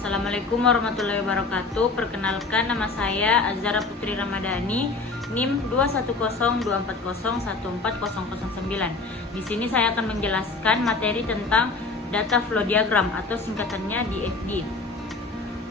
Assalamualaikum warahmatullahi wabarakatuh. Perkenalkan, nama saya Azhara Putri Ramadhani, NIM 21024014009. Di sini saya akan menjelaskan materi tentang data flow diagram atau singkatannya DFD.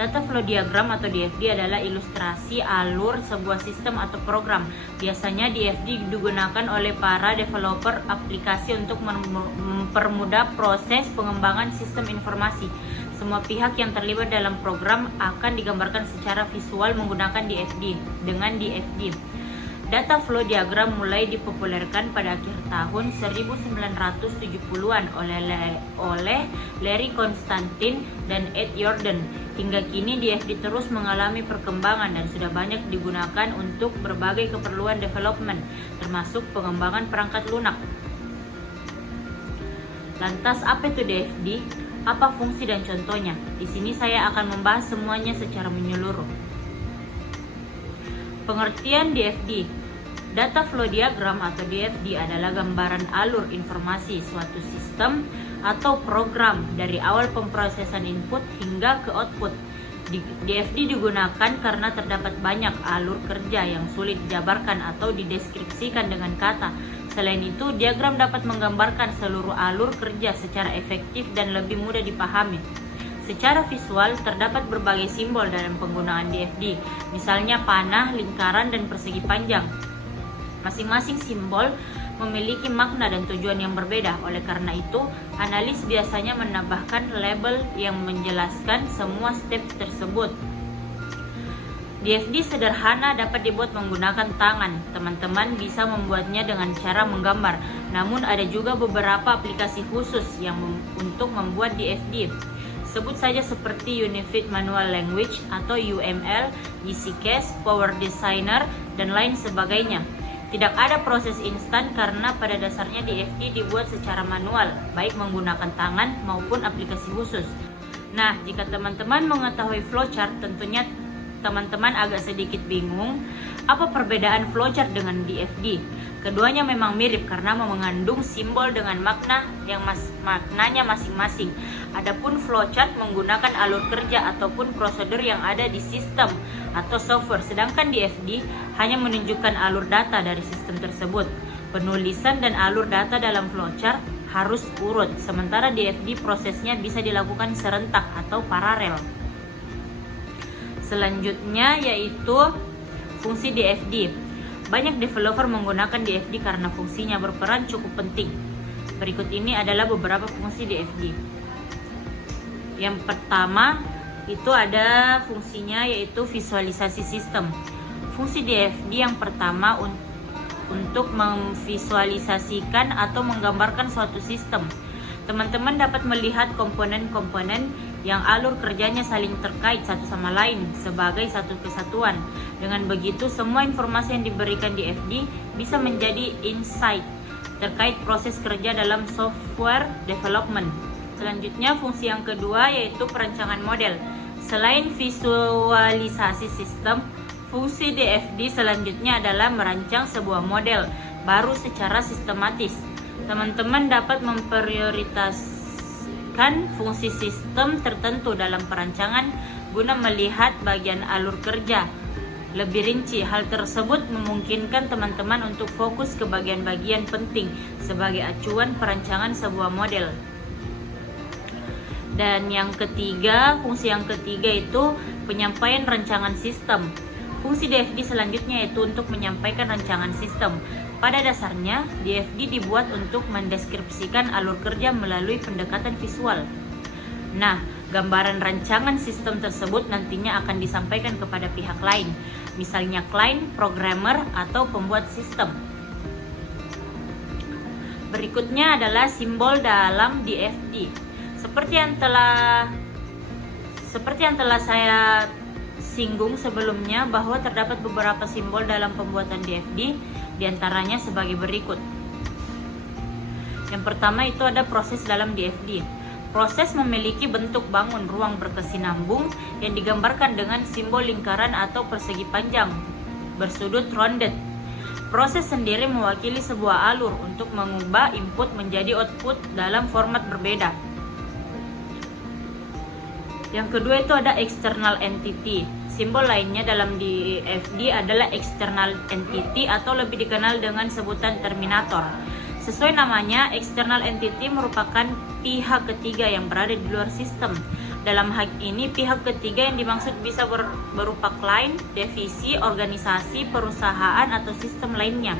Data flow diagram atau DFD adalah ilustrasi alur sebuah sistem atau program. Biasanya DFD digunakan oleh para developer aplikasi untuk mempermudah proses pengembangan sistem informasi. Semua pihak yang terlibat dalam program akan digambarkan secara visual menggunakan DFD. Dengan DFD, data flow diagram mulai dipopulerkan pada akhir tahun 1970-an oleh Larry Constantine dan Ed Jordan. Hingga kini DFD terus mengalami perkembangan dan sudah banyak digunakan untuk berbagai keperluan development, termasuk pengembangan perangkat lunak. Lantas apa itu DFD? Apa fungsi dan contohnya? Di sini saya akan membahas semuanya secara menyeluruh. Pengertian DFD. Data flow diagram atau DFD adalah gambaran alur informasi suatu sistem atau program dari awal pemrosesan input hingga ke output. DFD digunakan karena terdapat banyak alur kerja yang sulit dijabarkan atau dideskripsikan dengan kata. Selain itu, diagram dapat menggambarkan seluruh alur kerja secara efektif dan lebih mudah dipahami. Secara visual, terdapat berbagai simbol dalam penggunaan DFD, misalnya panah, lingkaran, dan persegi panjang. Masing-masing simbol memiliki makna dan tujuan yang berbeda. Oleh karena itu, analis biasanya menambahkan label yang menjelaskan semua step tersebut. DFD sederhana dapat dibuat menggunakan tangan. Teman-teman bisa membuatnya dengan cara menggambar. Namun ada juga beberapa aplikasi khusus yang untuk membuat DFD. Sebut saja seperti Unified Manual Language atau UML, EasyCast, Power Designer, dan lain sebagainya. Tidak ada proses instan karena pada dasarnya DFD dibuat secara manual, baik menggunakan tangan maupun aplikasi khusus. Nah, jika teman-teman mengetahui flowchart, tentunya teman-teman agak sedikit bingung apa perbedaan flowchart dengan DFD. Keduanya memang mirip karena mengandung simbol dengan maknanya masing-masing. Adapun flowchart menggunakan alur kerja ataupun prosedur yang ada di sistem atau software, sedangkan DFD hanya menunjukkan alur data dari sistem tersebut. Penulisan dan alur data dalam flowchart harus urut, sementara DFD prosesnya bisa dilakukan serentak atau paralel. Selanjutnya yaitu fungsi DFD. Banyak developer menggunakan DFD karena fungsinya berperan cukup penting. Berikut ini adalah beberapa fungsi DFD. Yang pertama itu ada fungsinya yaitu visualisasi sistem. Fungsi DFD yang pertama untuk memvisualisasikan atau menggambarkan suatu sistem. Teman-teman dapat melihat komponen-komponen yang alur kerjanya saling terkait satu sama lain sebagai satu kesatuan. Dengan begitu, semua informasi yang diberikan DFD bisa menjadi insight terkait proses kerja dalam software development. Selanjutnya, fungsi yang kedua yaitu perancangan model. Selain visualisasi sistem, fungsi DFD selanjutnya adalah merancang sebuah model baru secara sistematis. Teman-teman dapat memprioritaskan fungsi sistem tertentu dalam perancangan guna melihat bagian alur kerja lebih rinci. Hal tersebut memungkinkan teman-teman untuk fokus ke bagian-bagian penting sebagai acuan perancangan sebuah model. Dan yang ketiga, fungsi yang ketiga itu penyampaian rancangan sistem. Fungsi DFD selanjutnya yaitu untuk menyampaikan rancangan sistem. Pada dasarnya, DFD dibuat untuk mendeskripsikan alur kerja melalui pendekatan visual. Nah, gambaran rancangan sistem tersebut nantinya akan disampaikan kepada pihak lain, misalnya klien, programmer, atau pembuat sistem. Berikutnya adalah simbol dalam DFD. Seperti yang telah saya singgung sebelumnya bahwa terdapat beberapa simbol dalam pembuatan DFD, diantaranya sebagai berikut. Yang pertama itu ada proses dalam DFD. Proses memiliki bentuk bangun ruang berkesinambung yang digambarkan dengan simbol lingkaran atau persegi panjang bersudut rounded. Proses sendiri mewakili sebuah alur untuk mengubah input menjadi output dalam format berbeda. Yang kedua itu ada external entity. Simbol lainnya dalam DFD adalah external entity atau lebih dikenal dengan sebutan terminator. Sesuai namanya, external entity merupakan pihak ketiga yang berada di luar sistem. Dalam hal ini, pihak ketiga yang dimaksud bisa berupa klien, divisi, organisasi, perusahaan, atau sistem lainnya.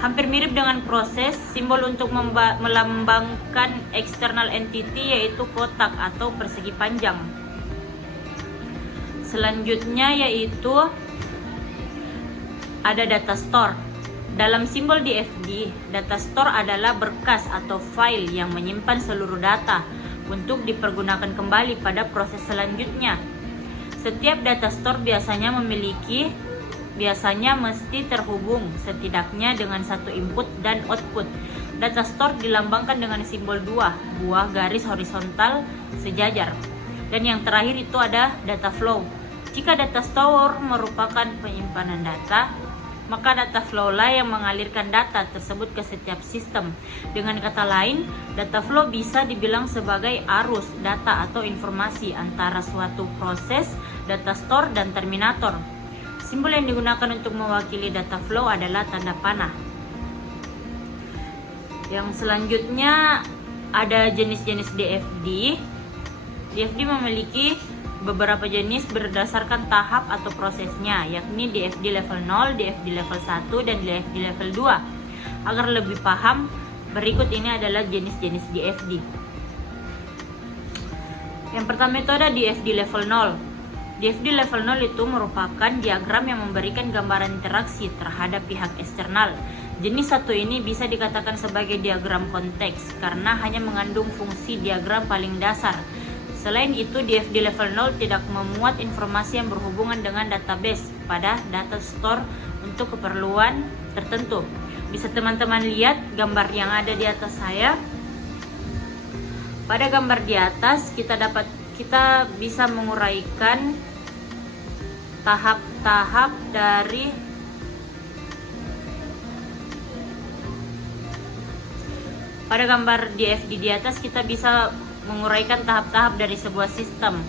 Hampir mirip dengan proses, simbol untuk melambangkan external entity yaitu kotak atau persegi panjang. Selanjutnya yaitu ada data store. Dalam simbol DFD, data store adalah berkas atau file yang menyimpan seluruh data untuk dipergunakan kembali pada proses selanjutnya. Setiap data store biasanya mesti terhubung setidaknya dengan satu input dan output. Data store dilambangkan dengan simbol buah garis horizontal sejajar. Dan yang terakhir itu ada data flow. Jika data store merupakan penyimpanan data, maka data flow lah yang mengalirkan data tersebut ke setiap sistem. Dengan kata lain, data flow bisa dibilang sebagai arus data atau informasi antara suatu proses, data store, dan terminator. Simbol yang digunakan untuk mewakili data flow adalah tanda panah. Yang selanjutnya ada jenis-jenis DFD. DFD memiliki beberapa jenis berdasarkan tahap atau prosesnya, yakni DFD level 0, DFD level 1, dan DFD level 2. Agar lebih paham, berikut ini adalah jenis-jenis DFD. Yang pertama itu ada DFD level 0. DFD level 0 itu merupakan diagram yang memberikan gambaran interaksi terhadap pihak eksternal. Jenis satu ini bisa dikatakan sebagai diagram konteks karena hanya mengandung fungsi diagram paling dasar. Selain itu, DFD level 0 tidak memuat informasi yang berhubungan dengan database pada data store untuk keperluan tertentu. Bisa teman-teman lihat gambar yang ada di atas saya. Pada gambar di atas kita bisa menguraikan tahap-tahap dari pada gambar DFD di atas kita bisa menguraikan tahap-tahap dari sebuah sistem.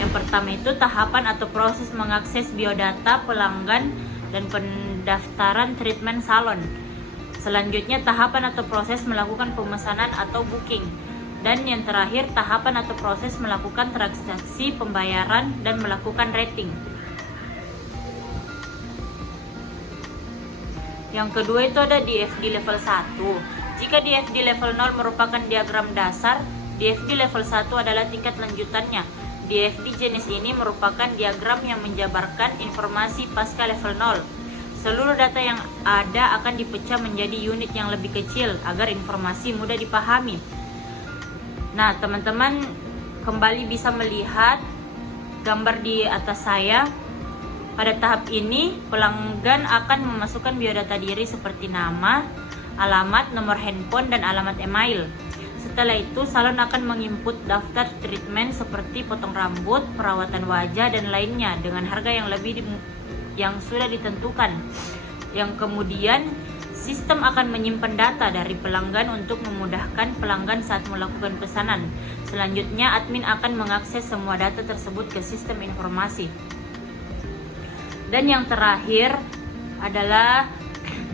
Yang pertama itu tahapan atau proses mengakses biodata pelanggan dan pendaftaran treatment salon. Selanjutnya tahapan atau proses melakukan pemesanan atau booking. Dan yang terakhir tahapan atau proses melakukan transaksi pembayaran dan melakukan rating. Yang kedua itu ada DFD level 1. Jika DFD level 0 merupakan diagram dasar, DFD level 1 adalah tingkat lanjutannya. DFD jenis ini merupakan diagram yang menjabarkan informasi pasca level 0. Seluruh data yang ada akan dipecah menjadi unit yang lebih kecil agar informasi mudah dipahami. Nah, teman-teman kembali bisa melihat gambar di atas saya. Pada tahap ini, pelanggan akan memasukkan biodata diri seperti nama, alamat, nomor handphone, dan alamat email. Setelah itu, salon akan menginput daftar treatment seperti potong rambut, perawatan wajah, dan lainnya dengan harga yang sudah ditentukan. Yang kemudian, sistem akan menyimpan data dari pelanggan untuk memudahkan pelanggan saat melakukan pesanan. Selanjutnya, admin akan mengakses semua data tersebut ke sistem informasi. Dan yang terakhir adalah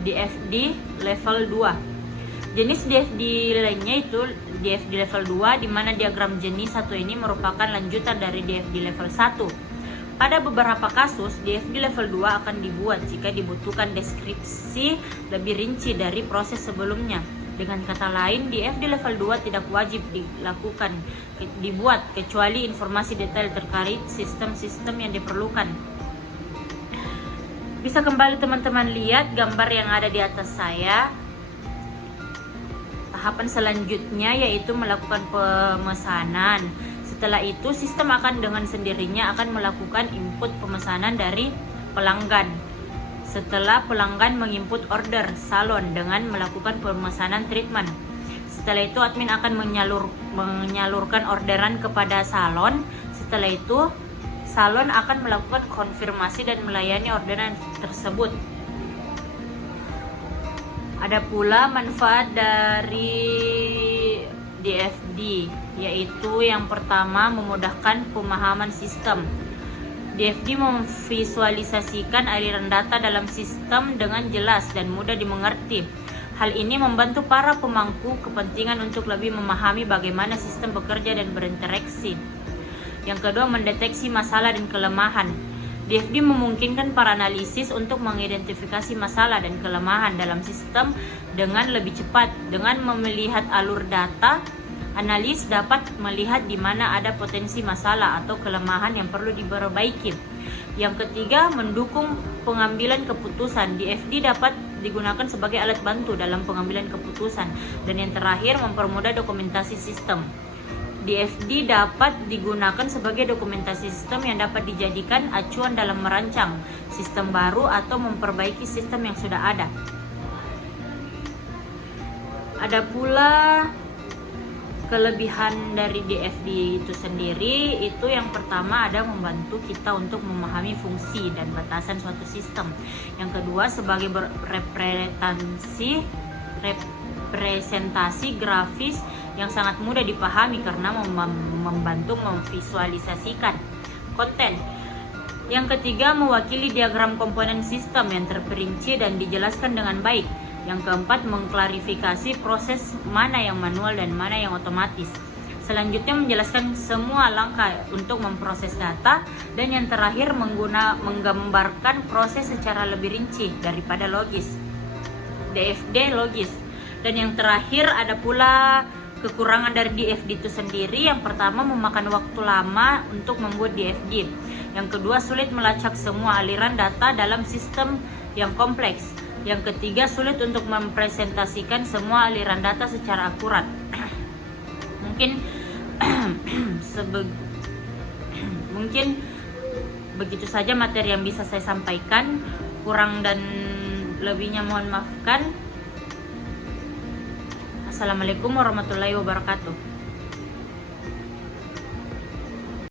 DFD level 2. Jenis DFD lainnya itu DFD level 2, di mana diagram jenis satu ini merupakan lanjutan dari DFD level 1. Pada beberapa kasus, DFD level 2 akan dibuat jika dibutuhkan deskripsi lebih rinci dari proses sebelumnya. Dengan kata lain, DFD level 2 tidak wajib dibuat kecuali informasi detail terkait sistem-sistem yang diperlukan. Bisa kembali teman-teman lihat gambar yang ada di atas saya. Tahapan selanjutnya yaitu melakukan pemesanan. Setelah itu, sistem akan dengan sendirinya akan melakukan input pemesanan dari pelanggan. Setelah pelanggan menginput order salon dengan melakukan pemesanan treatment. Setelah itu, admin akan menyalurkan orderan kepada salon. Setelah itu, salon akan melakukan konfirmasi dan melayani orderan tersebut. Ada pula manfaat dari DFD, yaitu yang pertama memudahkan pemahaman sistem. DFD memvisualisasikan aliran data dalam sistem dengan jelas dan mudah dimengerti. Hal ini membantu para pemangku kepentingan untuk lebih memahami bagaimana sistem bekerja dan berinteraksi. Yang kedua, mendeteksi masalah dan kelemahan. DFD memungkinkan para analisis untuk mengidentifikasi masalah dan kelemahan dalam sistem dengan lebih cepat. Dengan melihat alur data, analis dapat melihat di mana ada potensi masalah atau kelemahan yang perlu diperbaiki. Yang ketiga, mendukung pengambilan keputusan. DFD dapat digunakan sebagai alat bantu dalam pengambilan keputusan. Dan yang terakhir, mempermudah dokumentasi sistem. DFD dapat digunakan sebagai dokumentasi sistem yang dapat dijadikan acuan dalam merancang sistem baru atau memperbaiki sistem yang sudah ada. Ada pula kelebihan dari DFD itu sendiri, itu yang pertama ada membantu kita untuk memahami fungsi dan batasan suatu sistem. Yang kedua, sebagai representasi grafis yang sangat mudah dipahami karena membantu memvisualisasikan konten. Yang ketiga, mewakili diagram komponen sistem yang terperinci dan dijelaskan dengan baik. Yang keempat, mengklarifikasi proses mana yang manual dan mana yang otomatis. Selanjutnya, menjelaskan semua langkah untuk memproses data. Dan yang terakhir, menggambarkan proses secara lebih rinci daripada logis. DFD logis. Dan yang terakhir, ada pula kekurangan dari DFD itu sendiri. Yang pertama, memakan waktu lama untuk membuat DFD. Yang kedua, sulit melacak semua aliran data dalam sistem yang kompleks. Yang ketiga, sulit untuk mempresentasikan semua aliran data secara akurat. Mungkin begitu saja materi yang bisa saya sampaikan. Kurang dan lebihnya mohon maafkan. Assalamualaikum warahmatullahi wabarakatuh.